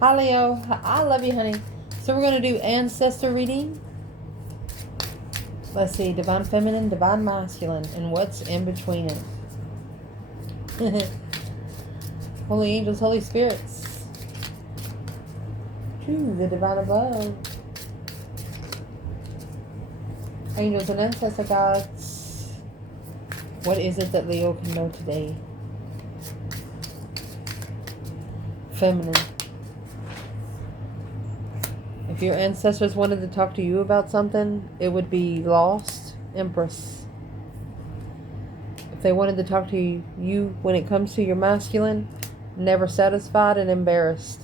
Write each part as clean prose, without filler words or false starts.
Hi, Leo. I love you, honey. So we're going to do Ancestor reading. Let's see. Divine Feminine, Divine Masculine, and what's in between it. Holy Angels, Holy Spirits. To the Divine Above. Angels and Ancestor Gods. What is it that Leo can know today? Feminine. If your ancestors wanted to talk to you about something, it would be lost, Empress. If they wanted to talk to you when it comes to your masculine, never satisfied and embarrassed.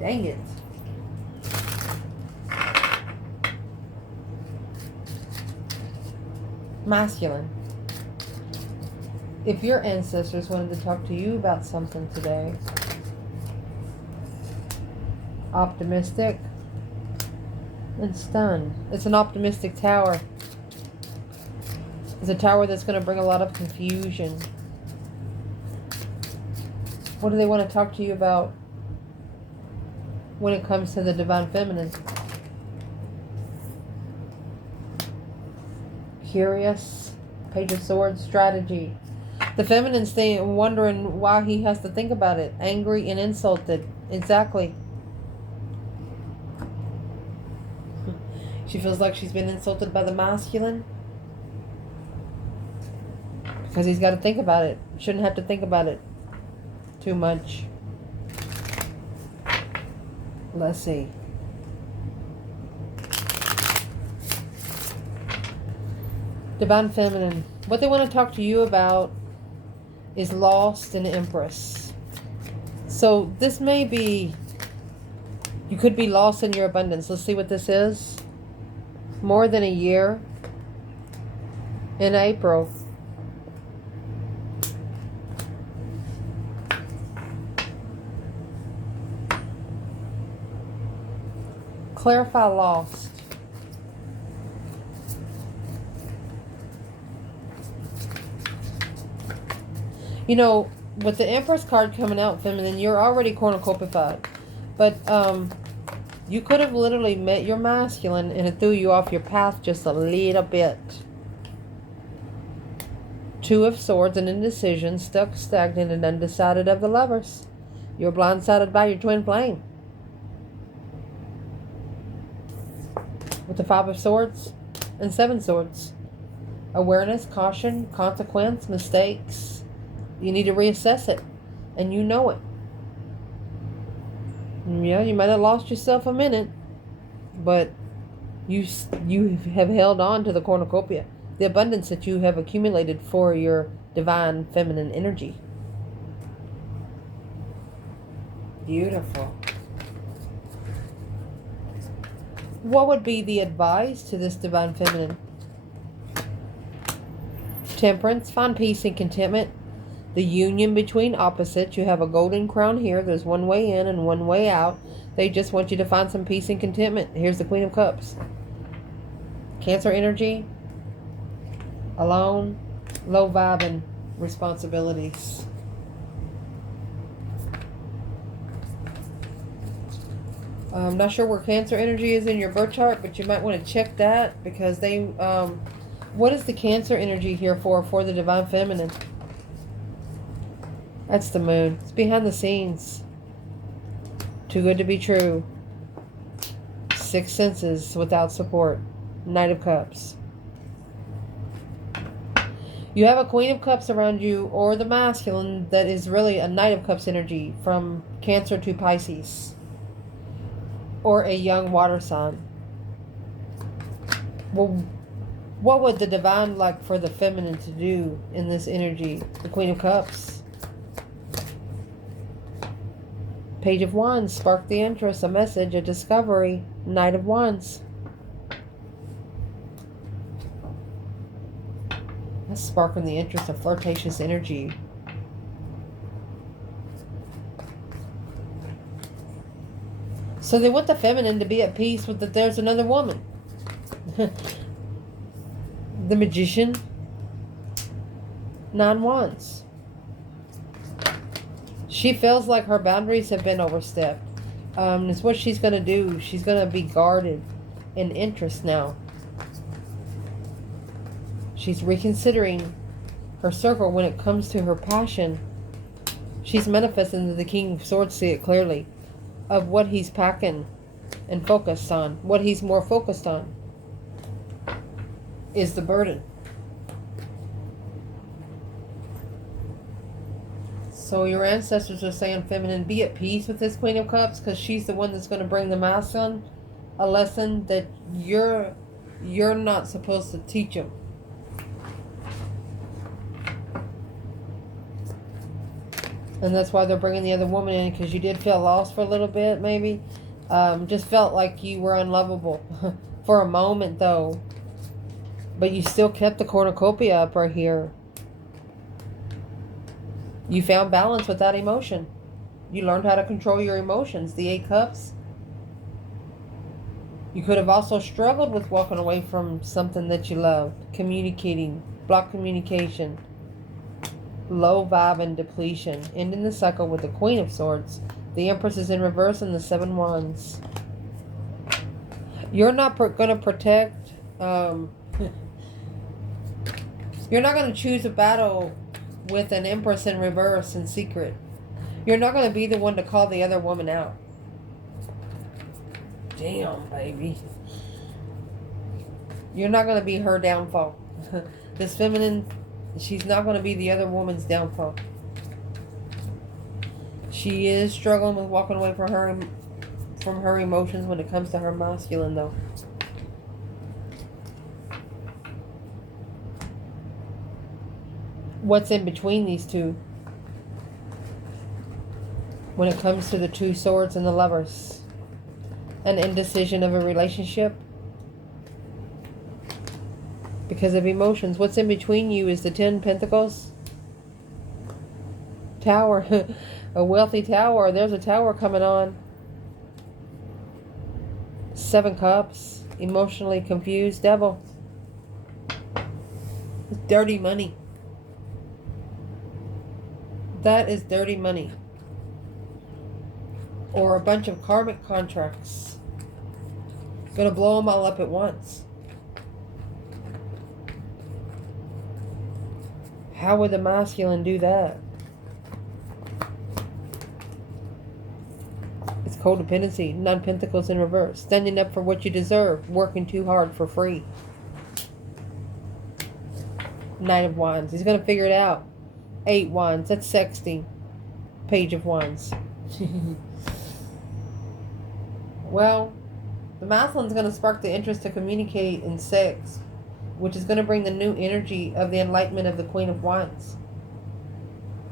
Dang it. Masculine. If your ancestors wanted to talk to you about something today, optimistic and stunned. It's an optimistic tower. It's a tower that's going to bring a lot of confusion. What do they want to talk to you about when it comes to the Divine Feminine? Curious. Page of Swords. Strategy. The Feminine's wondering why he has to think about it. Angry and insulted. Exactly. She feels like she's been insulted by the masculine. Because he's got to think about it. Shouldn't have to think about it too much. Let's see. Divine Feminine. What they want to talk to you about is Lost and Empress. So this may be... You could be lost in your abundance. Let's see what this is. More than a year. In April. Clarify lost. You know, with the Empress card coming out, Feminine, you're already cornucopified. But you could have literally met your masculine and it threw you off your path just a little bit. Two of Swords and indecision, stuck, stagnant, and undecided of the Lovers. You're blindsided by your twin flame. With the Five of Swords and Seven Swords. Awareness, caution, consequence, mistakes. You need to reassess it. And you know it. Yeah, you might have lost yourself a minute. But you have held on to the cornucopia. The abundance that you have accumulated for your divine feminine energy. Beautiful. What would be the advice to this divine feminine? Temperance, find peace and contentment. The union between opposites. You have a golden crown here. There's one way in and one way out. They just want you to find some peace and contentment. Here's the Queen of Cups. Cancer energy. Alone. Low vibing responsibilities. I'm not sure where Cancer energy is in your birth chart, but you might want to check that because they... what is the Cancer energy here for the divine feminine? That's the moon. It's behind the scenes. Too good to be true. Six senses without support. Knight of Cups. You have a Queen of Cups around you, or the masculine that is really a Knight of Cups energy from Cancer to Pisces. Or a young water sign. Well, what would the divine like for the feminine to do in this energy? The Queen of Cups. Page of Wands. Spark the interest. A message. A discovery. Knight of Wands. That's sparking the interest of flirtatious energy. So they want the feminine to be at peace with that there's another woman. The Magician. 9 Wands. She feels like her boundaries have been overstepped. It's what she's going to do. She's going to be guarded in interest now. She's reconsidering her circle when it comes to her passion. She's manifesting the King of Swords, see it clearly, of what he's packing and focused on. What he's more focused on is the burden. So your ancestors are saying, feminine, be at peace with this Queen of Cups, because she's the one that's going to bring the masculine a lesson that you're not supposed to teach them. And that's why they're bringing the other woman in, because you did feel lost for a little bit, maybe. Just felt like you were unlovable for a moment, though. But you still kept the cornucopia up right here. You found balance without emotion. You learned how to control your emotions. The 8 Cups. You could have also struggled with walking away from something that you loved. Communicating. Block communication. Low vibe and depletion. Ending the cycle with the Queen of Swords. The Empress is in reverse and the 7 Wands. You're not going to protect... you're not going to choose a battle with an Empress in reverse in secret. You're not going to be the one to call the other woman out. Damn, baby. You're not going to be her downfall. This feminine, she's not going to be the other woman's downfall. She is struggling with walking away from her emotions when it comes to her masculine, though. What's in between these two when it comes to the 2 Swords and the Lovers? An indecision of a relationship because of emotions. What's in between you is the 10 Pentacles. Tower. A wealthy tower. There's a tower coming on. 7 Cups. Emotionally confused devil. Dirty money. That is dirty money. Or a bunch of karmic contracts. Gonna blow them all up at once. How would the masculine do that? It's codependency. 9 Pentacles in reverse. Standing up for what you deserve. Working too hard for free. 9 of Wands. He's gonna figure it out. 8 Wands. That's sexting. Page of Wands. Well, the masculine's going to spark the interest to communicate in sex, which is going to bring the new energy of the enlightenment of the Queen of Wands.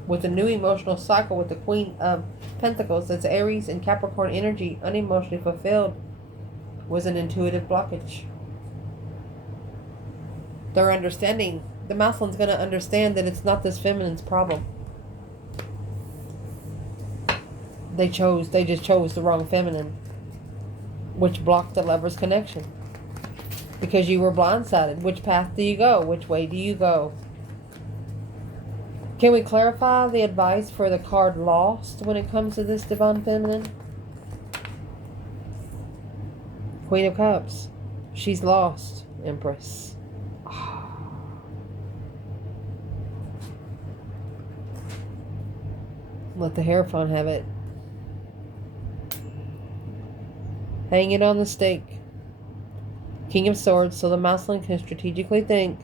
With a new emotional cycle with the Queen of Pentacles, that's Aries and Capricorn energy, unemotionally fulfilled, was an intuitive blockage. They're understanding. The masculine's going to understand that it's not this feminine's problem. They just chose the wrong feminine, which blocked the lover's connection. Because you were blindsided. Which path do you go? Which way do you go? Can we clarify the advice for the card Lost when it comes to this divine feminine? Queen of Cups. She's lost, Empress. Let the Hierophant have it. Hang it on the stake. King of Swords, so the masculine can strategically think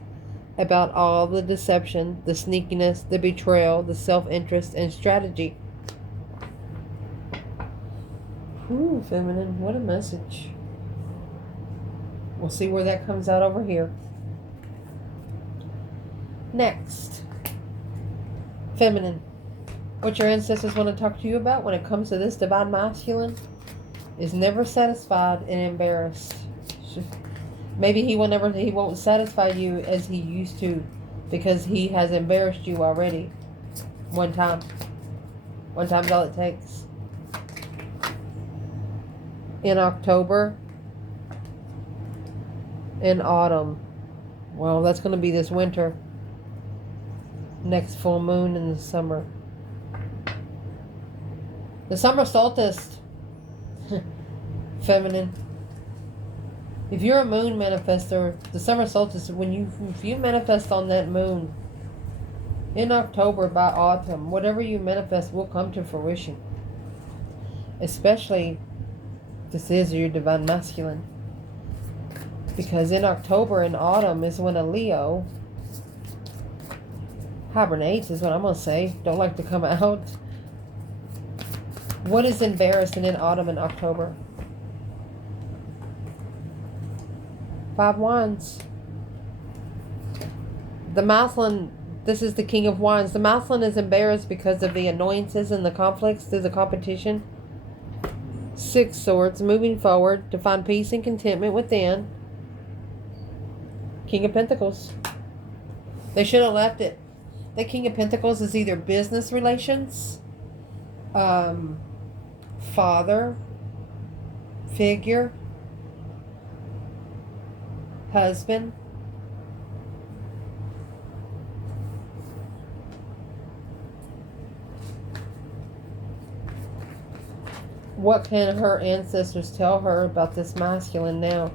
about all the deception, the sneakiness, the betrayal, the self-interest, and strategy. Ooh, feminine, what a message. We'll see where that comes out over here. Next. Feminine. What your ancestors want to talk to you about when it comes to this divine masculine is never satisfied and embarrassed. Maybe he won't satisfy you as he used to because he has embarrassed you already. One time. One time's all it takes. In October. In autumn. Well, that's going to be this winter. Next full moon in the summer. The summer solstice, feminine. If you're a moon manifester, the summer solstice, if you manifest on that moon in October by autumn, whatever you manifest will come to fruition. Especially, this is your divine masculine. Because in October and autumn is when a Leo hibernates, is what I'm going to say. Don't like to come out. What is embarrassing in autumn and October? 5 Wands. The masculine, this is the King of Wands. The masculine is embarrassed because of the annoyances and the conflicts through the competition. 6 Swords, moving forward to find peace and contentment within. King of Pentacles. They should have left it. The King of Pentacles is either business relations, father figure, husband. What can her ancestors tell her about this masculine now?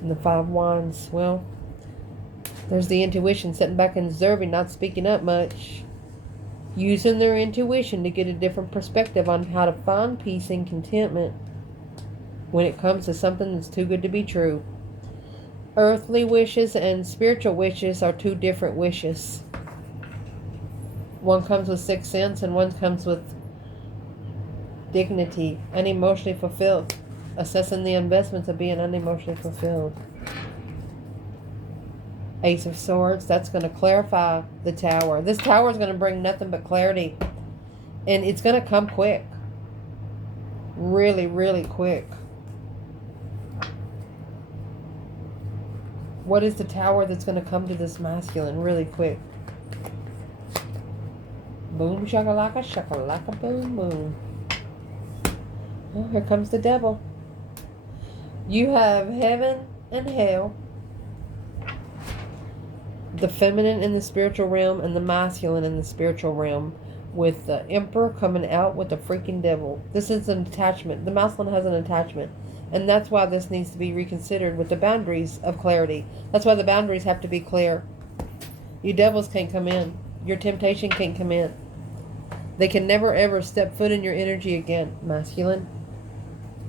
And the 5 Wands. Well, there's the intuition, sitting back and observing, not speaking up much. Using their intuition to get a different perspective on how to find peace and contentment when it comes to something that's too good to be true. Earthly wishes and spiritual wishes are 2 different wishes. One comes with 6th sense and one comes with dignity, unemotionally fulfilled. Assessing the investments of being unemotionally fulfilled. Ace of Swords, that's going to clarify the Tower. This Tower is going to bring nothing but clarity. And it's going to come quick. Really, really quick. What is the Tower that's going to come to this masculine really quick? Boom, shakalaka, boom, boom. Oh, here comes the Devil. You have heaven and hell. The feminine in the spiritual realm and the masculine in the spiritual realm, with the Emperor coming out with the freaking Devil. This is an attachment. The masculine has an attachment. And that's why this needs to be reconsidered with the boundaries of clarity. That's why the boundaries have to be clear. You devils can't come in. Your temptation can't come in. They can never ever step foot in your energy again, masculine.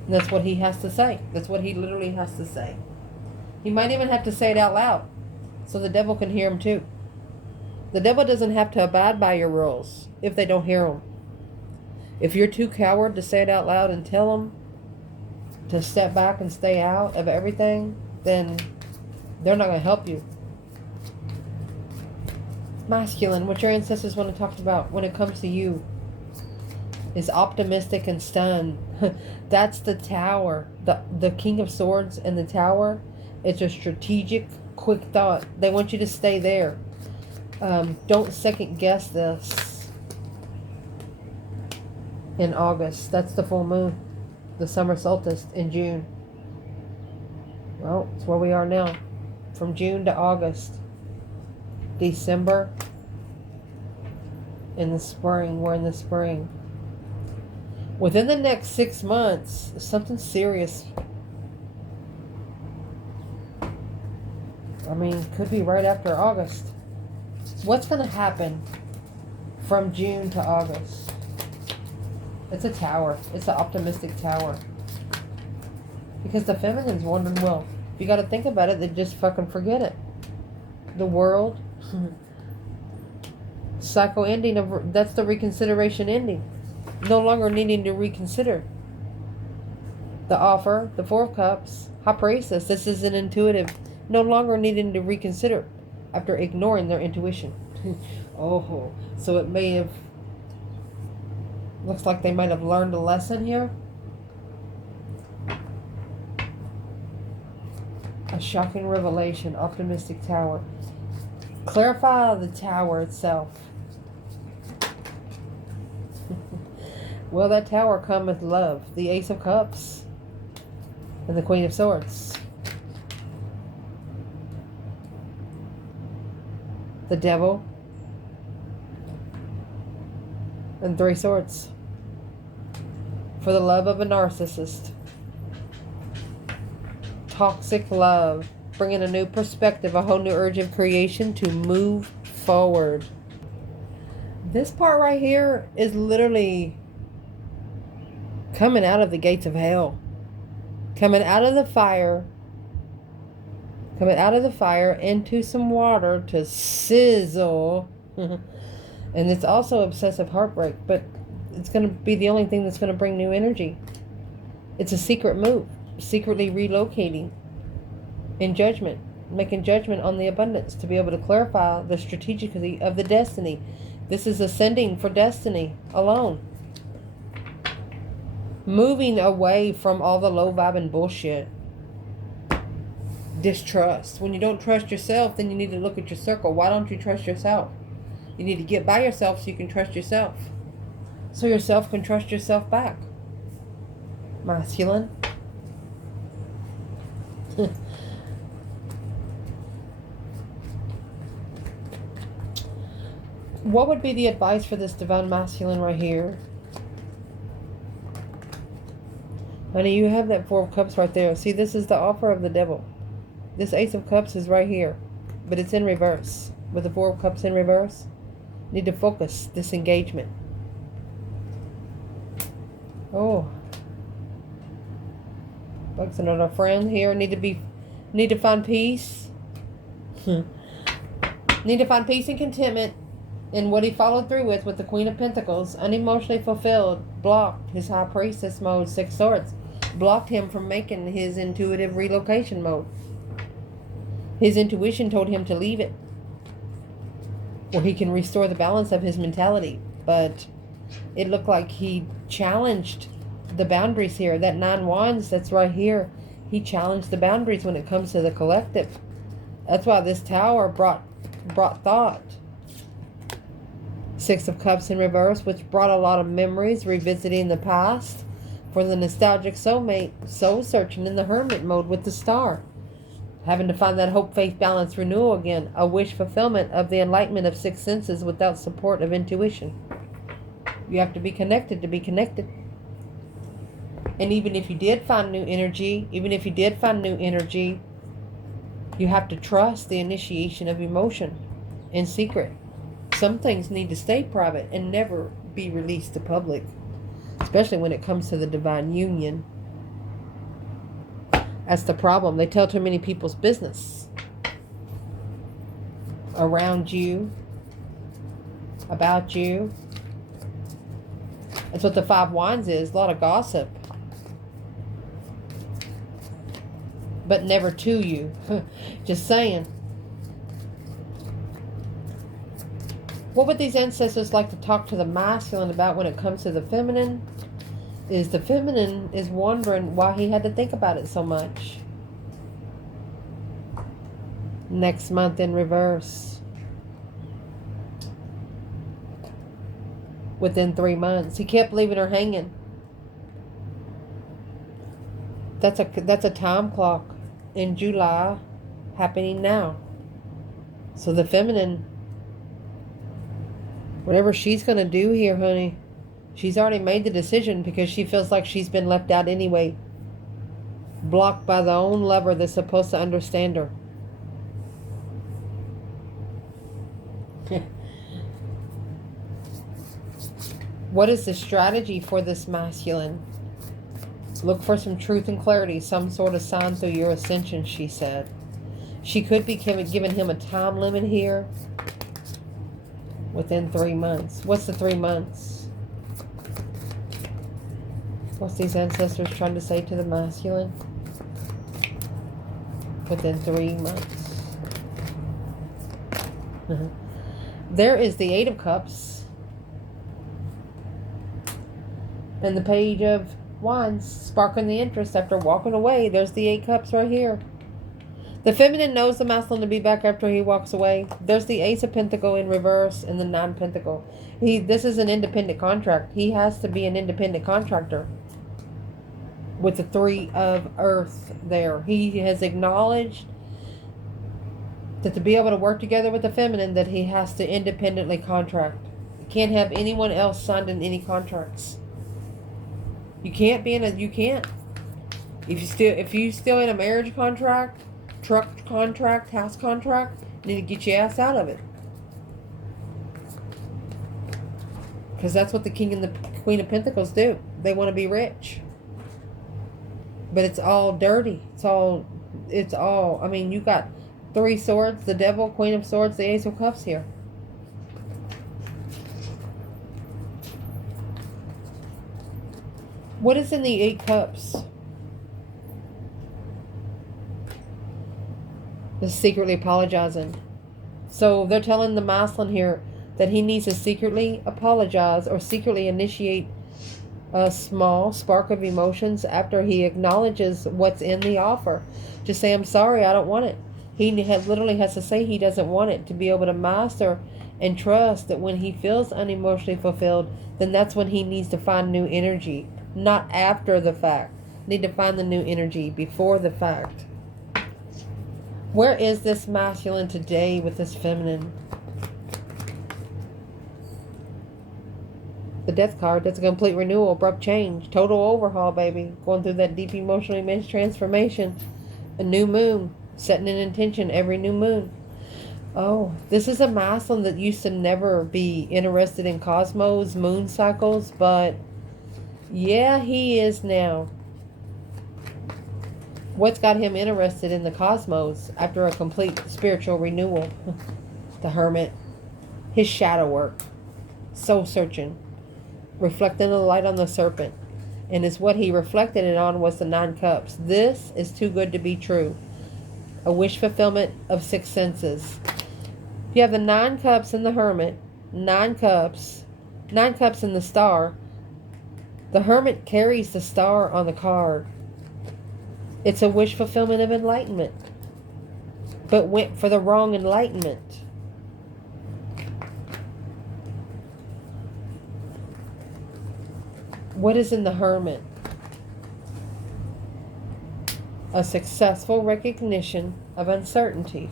And that's what he has to say. That's what he literally has to say. He might even have to say it out loud, so the devil can hear him too. The devil doesn't have to abide by your rules if they don't hear them. If you're too coward to say it out loud and tell them to step back and stay out of everything, then they're not going to help you. Masculine, what your ancestors want to talk about when it comes to you is optimistic and stunned. That's the Tower. The King of Swords and the Tower. It's a strategic, quick thought. They want you to stay there. Don't second guess this. In August, that's the full moon. The summer solstice in June. Well, it's where we are now. From June to August. December. In the spring. We're in the spring. Within the next 6 months, something serious. I mean, could be right after August. What's going to happen from June to August? It's a Tower. It's an optimistic Tower. Because the feminine's wondering, well, if you got to think about it, then just fucking forget it. The World. Cycle ending of, that's the reconsideration ending. No longer needing to reconsider. The Offer, the 4 of Cups, High Priestess. This is an intuitive. No longer needing to reconsider after ignoring their intuition. Oh, so it may have. Looks like they might have learned a lesson here. A shocking revelation. Optimistic Tower. Clarify the Tower itself. Well, that Tower cometh love. The Ace of Cups. And the Queen of Swords. the devil, and 3 swords. For the love of a narcissist. Toxic love. Bringing a new perspective, a whole new urge of creation to move forward. This part right here is literally coming out of the gates of hell. Coming out of the fire. Coming out of the fire into some water to sizzle. And it's also obsessive heartbreak, but it's going to be the only thing that's going to bring new energy. It's a secret move. Secretly relocating in judgment. Making judgment on the abundance to be able to clarify the strategicity of the destiny. This is ascending for destiny alone. Moving away from all the low vibing bullshit. Distrust. When you don't trust yourself, then you need to look at your circle. Why don't you trust yourself? You need to get by yourself so you can trust yourself. So yourself can trust yourself back. Masculine. What would be the advice for this divine masculine right here? Honey, you have that 4 of Cups right there. See, this is the offer of the devil. This Ace of Cups is right here, but it's in reverse. With the 4 of Cups in reverse, need to focus this engagement. Oh, bugs another friend here. Need to find peace. Need to find peace and contentment in what he followed through with the Queen of Pentacles. Unemotionally fulfilled. Blocked his High Priestess mode. 6 Swords. Blocked him from making his intuitive relocation mode. His intuition told him to leave it, where he can restore the balance of his mentality. But it looked like he challenged the boundaries here. That 9 Wands that's right here, he challenged the boundaries when it comes to the collective. That's why this Tower brought thought. 6 of Cups in reverse, which brought a lot of memories, revisiting the past. For the nostalgic soulmate, soul searching in the hermit mode with the Star. Having to find that hope, faith, balance, renewal again. A wish fulfillment of the enlightenment of 6 senses without support of intuition. You have to be connected to be connected. And even if you did find new energy, you have to trust the initiation of emotion in secret. Some things need to stay private and never be released to public. Especially when it comes to the divine union. That's the problem. They tell too many people's business. Around you. About you. That's what the 5 Wands is. A lot of gossip. But never to you. Just saying. What would these ancestors like to talk to the masculine about when it comes to the feminine? Is the feminine is wondering why he had to think about it so much. Next month in reverse. Within 3 months. He kept leaving her hanging. That's a time clock in July happening now. So the feminine, whatever she's going to do here, honey, she's already made the decision because she feels like she's been left out anyway. Blocked by the own lover that's supposed to understand her. What is the strategy for this masculine? Look for some truth and clarity, some sort of sign through your ascension, she said. She could be giving him a time limit here. Within 3 months. What's the 3 months? What's these ancestors trying to say to the masculine? Within 3 months. There is the 8 of Cups. And the Page of Wands, sparking the interest after walking away. There's the 8 Cups right here. The feminine knows the masculine to be back after he walks away. There's the Ace of Pentacle in reverse and the 9 Pentacle. This is an independent contract. He has to be an independent contractor. With the 3 of Earth there. He has acknowledged that to be able to work together with the feminine, that he has to independently contract. He can't have anyone else signed in any contracts. You can't be in a, you can't. If you still in a marriage contract, truck contract, house contract, you need to get your ass out of it. Because that's what the King and the Queen of Pentacles do. They want to be rich. But it's all dirty. It's all, I mean, you got 3 swords, the Devil, Queen of Swords, the Ace of Cups here. What is in the 8 Cups? Is secretly apologizing. So they're telling the masculine here that he needs to secretly apologize or secretly initiate a small spark of emotions after he acknowledges what's in the offer. Just say, I'm sorry, I don't want it. He literally has to say he doesn't want it, to be able to master and trust that when he feels unemotionally fulfilled, then that's when he needs to find new energy, not after the fact. Need to find the new energy before the fact. Where is this masculine today with this feminine? The Death card, that's a complete renewal, abrupt change, total overhaul, baby. Going through that deep emotional immense transformation. A new moon, setting an intention every new moon. Oh, this is a masculine that used to never be interested in cosmos, moon cycles, but yeah, he is now. What's got him interested in the cosmos after a complete spiritual renewal? The Hermit. His shadow work. Soul searching. Reflecting the light on the serpent. And it's what he reflected it on was the 9 cups. This is too good to be true. A wish fulfillment of 6 senses. You have the 9 cups in the Hermit. 9 cups. 9 cups in the Star. The Hermit carries the Star on the card. It's a wish fulfillment of enlightenment. But went for the wrong enlightenment. What is in the Hermit? A successful recognition of uncertainty.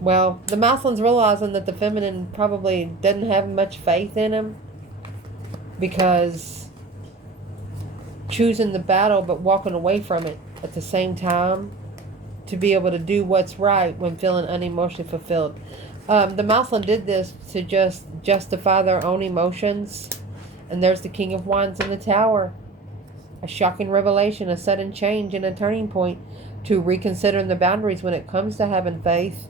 Well, the masculine's realizing that the feminine probably doesn't have much faith in him, because choosing the battle but walking away from it at the same time to be able to do what's right when feeling unemotionally fulfilled. The masculine did this to just justify their own emotions. And there's the King of Wands in the Tower. A shocking revelation, a sudden change, and a turning point to reconsidering the boundaries when it comes to having faith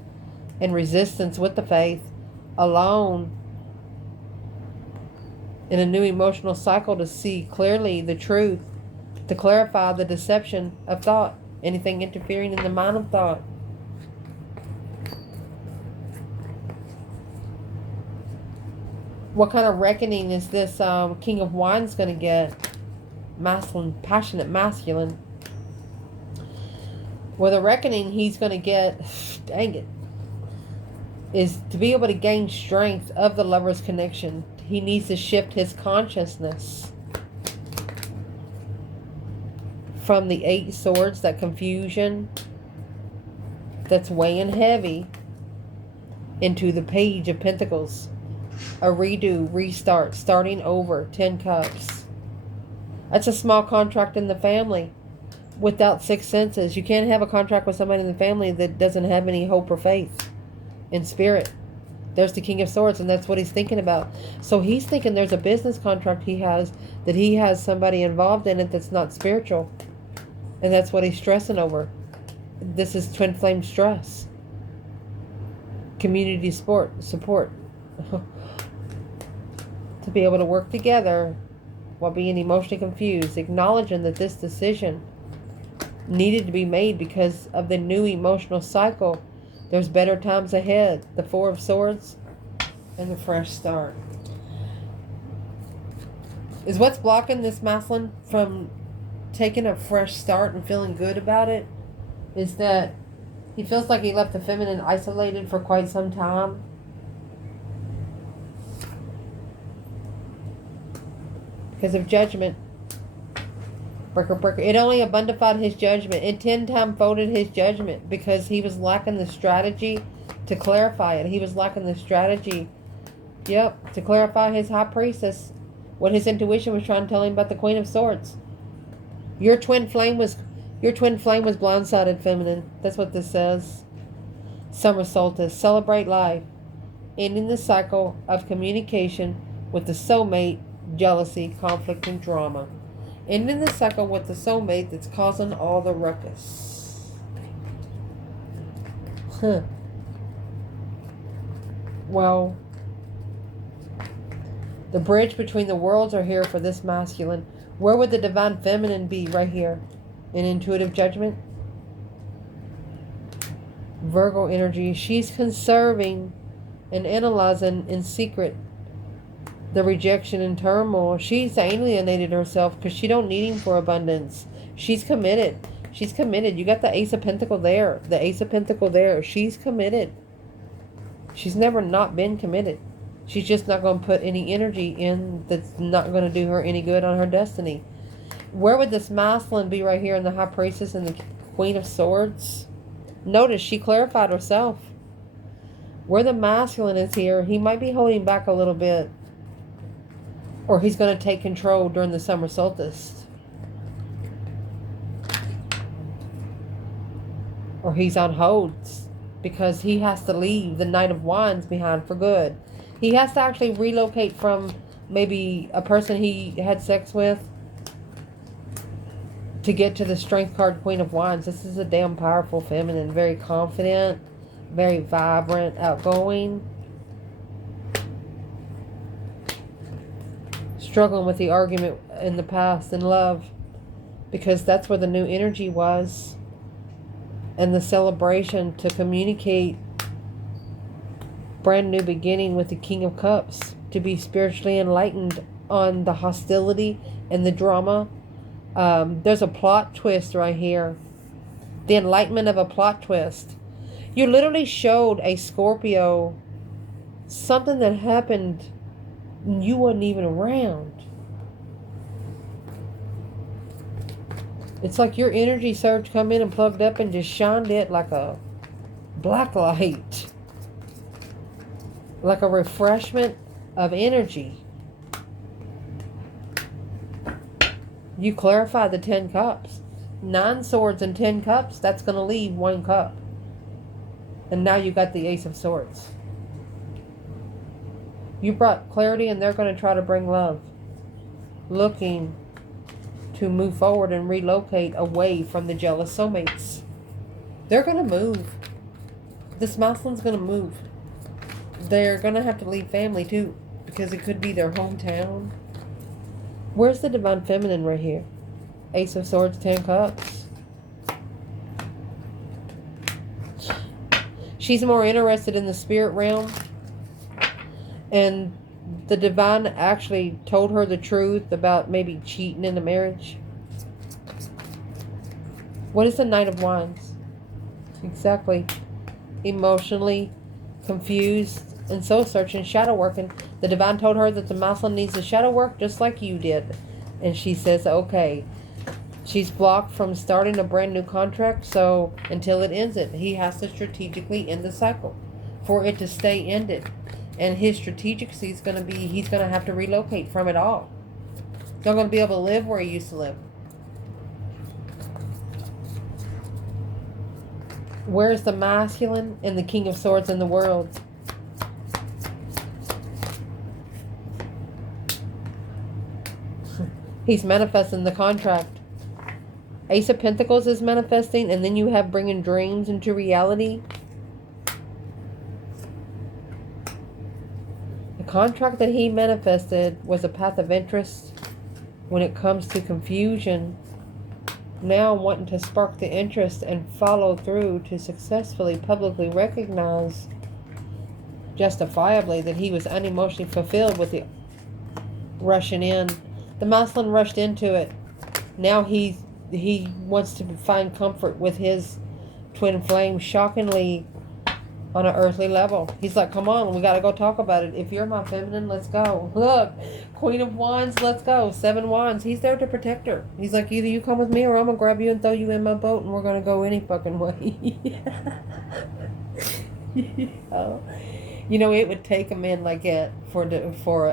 and resistance with the faith alone in a new emotional cycle, to see clearly the truth, to clarify the deception of thought, anything interfering in the mind of thought. What kind of reckoning is this King of Wands going to get? Masculine, passionate masculine. Well, the reckoning he's going to get, dang it, is to be able to gain strength of the lover's connection. He needs to shift his consciousness from the 8 swords, that confusion that's weighing heavy, into the Page of Pentacles. A redo, restart, starting over, 10 cups. That's a small contract in the family without 6 senses. You can't have a contract with somebody in the family that doesn't have any hope or faith in spirit. There's the King of Swords, and that's what he's thinking about. So he's thinking there's a business contract he has, that he has somebody involved in it that's not spiritual. And that's what he's stressing over. This is twin flame stress. Community support. To be able to work together while being emotionally confused, acknowledging that this decision needed to be made because of the new emotional cycle. There's better times ahead. The 4 of Swords and the fresh start. Is what's blocking this masculine from taking a fresh start and feeling good about it, is that he feels like he left the feminine isolated for quite some time. Because of judgment. Breaker, breaker. It only abundified his judgment. It 10 times folded his judgment because he was lacking the strategy to clarify it. He was lacking the strategy, yep, to clarify his high priestess, what his intuition was trying to tell him about the Queen of Swords. Your twin flame was blindsided, feminine. That's what this says. Summer solstice. Celebrate life. Ending the cycle of communication with the soulmate, jealousy, conflict, and drama. Ending the cycle with the soulmate that's causing all the ruckus. Well, the bridge between the worlds are here for this masculine. Where would the divine feminine be? Right here. In intuitive judgment. Virgo energy. She's conserving and analyzing in secret the rejection and turmoil. She's alienated herself because she don't need him for abundance. She's committed. She's committed. You got the Ace of Pentacles there. The Ace of Pentacles there. She's committed. She's never not been committed. She's just not going to put any energy in that's not going to do her any good on her destiny. Where would this masculine be? Right here in the High Priestess and the Queen of Swords. Notice she clarified herself. Where the masculine is here, he might be holding back a little bit. Or he's going to take control during the summer solstice. Or he's on hold because he has to leave the Knight of Wands behind for good. He has to actually relocate from maybe a person he had sex with to get to the Strength card, Queen of Wands. This is a damn powerful feminine. Very confident. Very vibrant. Outgoing. Struggling with the argument in the past in love. Because that's where the new energy was. And the celebration to communicate brand new beginning with the King of Cups, to be spiritually enlightened on the hostility and the drama. There's a plot twist right here. The enlightenment of a plot twist. You literally showed a Scorpio something that happened and you wasn't even around. It's like your energy surge come in and plugged up and just shined it like a black light. Like a refreshment of energy. You clarify the 10 cups. 9 swords and 10 cups, that's going to leave 1 cup. And now you got the Ace of Swords. You brought clarity and they're going to try to bring love. Looking to move forward and relocate away from the jealous soulmates. They're going to move. This masculine's going to move. They're going to have to leave family too, because it could be their hometown. Where's the divine feminine right here? Ace of Swords, 10 cups. She's more interested in the spirit realm. And the divine actually told her the truth about maybe cheating in a marriage. What is the Knight of Wands? Exactly. Emotionally confused and soul searching, shadow working. The divine told her that the masculine needs the shadow work just like you did. And she says, okay. She's blocked from starting a brand new contract, so until it ends it, he has to strategically end the cycle for it to stay ended. And his strategy is going to be, he's going to have to relocate from it all. He's not going to be able to live where he used to live. Where's the masculine and the King of Swords in the world? He's manifesting the contract. Ace of Pentacles is manifesting, and then you have bringing dreams into reality. The contract that he manifested was a path of interest when it comes to confusion. Now wanting to spark the interest and follow through to successfully publicly recognize justifiably that he was unemotionally fulfilled with the rushing in. The masculine rushed into it. Now he wants to find comfort with his twin flame. Shockingly, on an earthly level. He's like, come on, we gotta go talk about it. If you're my feminine, let's go. Look, Queen of Wands, let's go. 7 Wands. He's there to protect her. He's like, either you come with me or I'm gonna grab you and throw you in my boat and we're gonna go any fucking way. Oh. You know, it would take a man like it for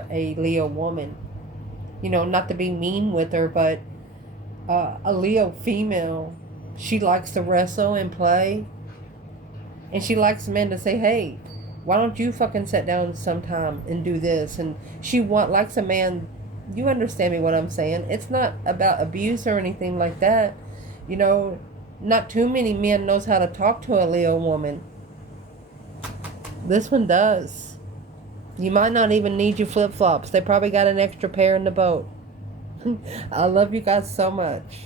a Leo woman. You know, not to be mean with her, but a Leo female, she likes to wrestle and play. And she likes men to say, hey, why don't you fucking sit down sometime and do this? And she likes a man, you understand me what I'm saying. It's not about abuse or anything like that. You know, not too many men knows how to talk to a Leo woman. This one does. You might not even need your flip-flops. They probably got an extra pair in the boat. I love you guys so much.